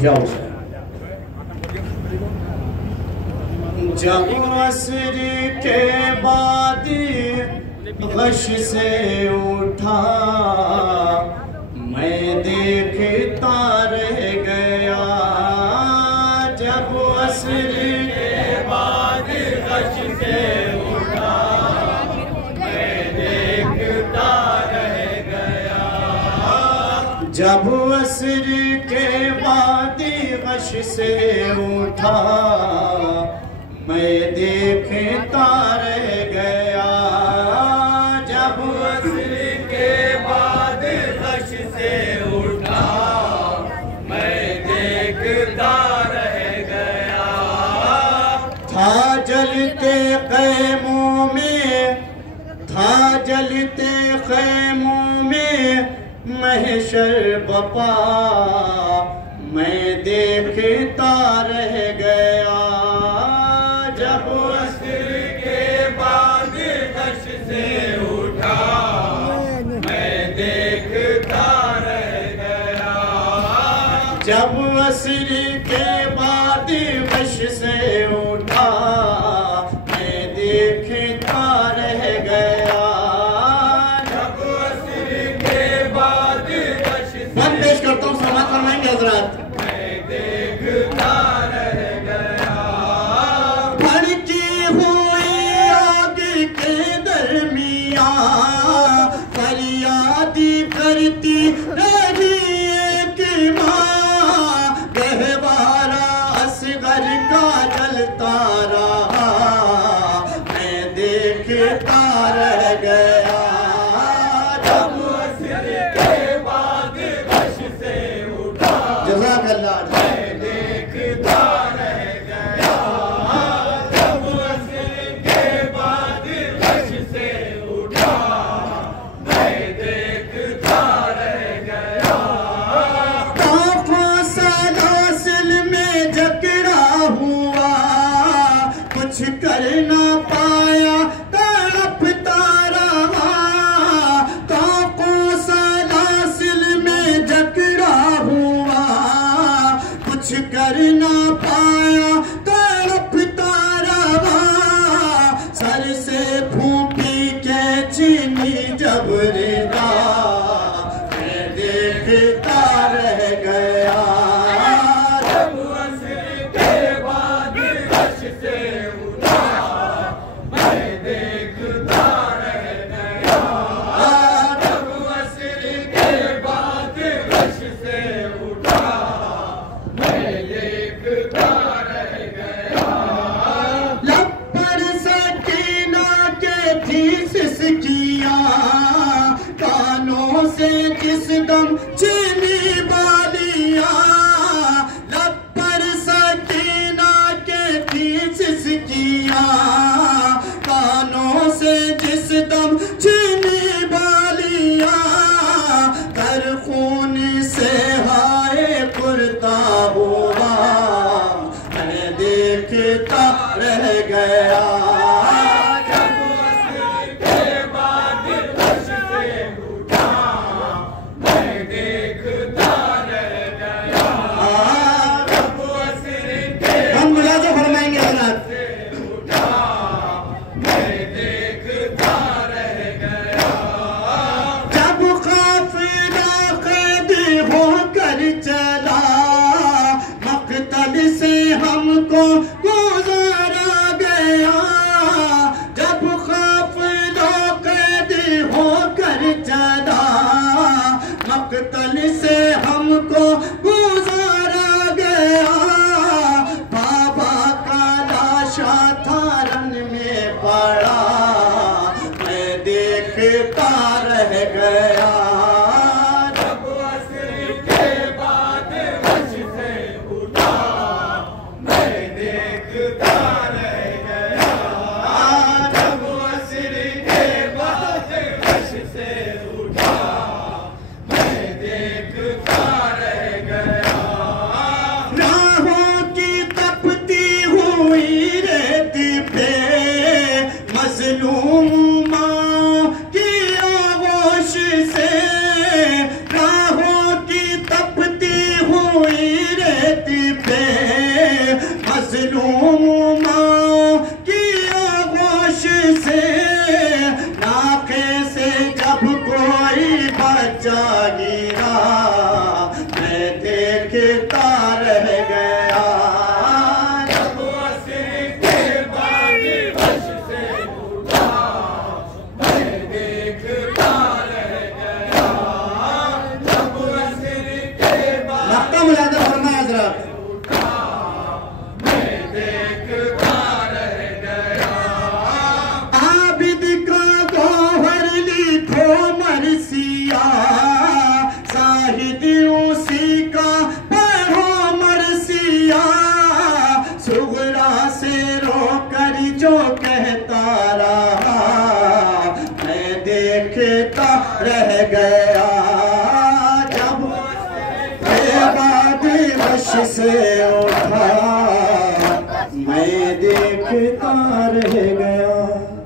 जाओ सर। जब असर के बाद गश से उठा मैं देखता रह गया। जब असर के बाद गश से उठा मैं देखता रह गया। जब असर के बाद गश से उठा मैं देखता रह गया। जब असर के बाद गश से उठा मैं देखता रह गया। था जलते ख़ैमों में, था जलते ख़ैमों में महशर बपा मैं देखता रह गया। जब असर के बाद गश से उठा मैं देखता रह गया। जब असर के बाद गश से उठा मैं देखता रह गया। जब असर के बाद गश से पेश करता हूँ, समाप्त करवाएंगे हजरात। मैं देखता रह गया। भड़की हुई आग के दरमियाँ फरियादी करती रही एक माँ। गहवारा असगर का जलता रहा मैं देखता रह गया। जब असर के बाद गश से उठा जज़ाकल्लाह मैं देखता रह गया। जब असर के बाद गश से उठा मैं देखता रह गया। आँखों सलासिल में जकड़ा हुआ कुछ कर ना पाया तड़पता रहा। आँखों सलासिल में जकड़ा हुआ कुछ कर ना पाया तड़पता रहा। सर से फूंकी के चीनी जब रिदा मैं देखता रह गया। जब असर के बाद गश से उठा मैं देखता रह गया। जब असर के बाद गश से उठा मैं देखता रह गया। लब पर सकीना के थी सिसकियाँ कानों से जिस दम चीनी बालियाँ। लब पर सकीना के थी सिसकियाँ कानों से जिस दम चीनी बालियाँ। कर खून से हाय कुर्ता हुआ मैं देखता रह गया। जब असर के बाद गश से उठा मैं देखता मजलूम माँ की आगोश से, नाके से जब कोई बच्चा गिरा मैं देखता रह गया। जब असर के बाद वश से उठा मैं देखता रह गया। जब असर के बाद नक्का मुलादा फरमाया हज़रत जो कहता रहा मैं देखता रह गया। जब बाद वश से उठा मैं देखता रह गया।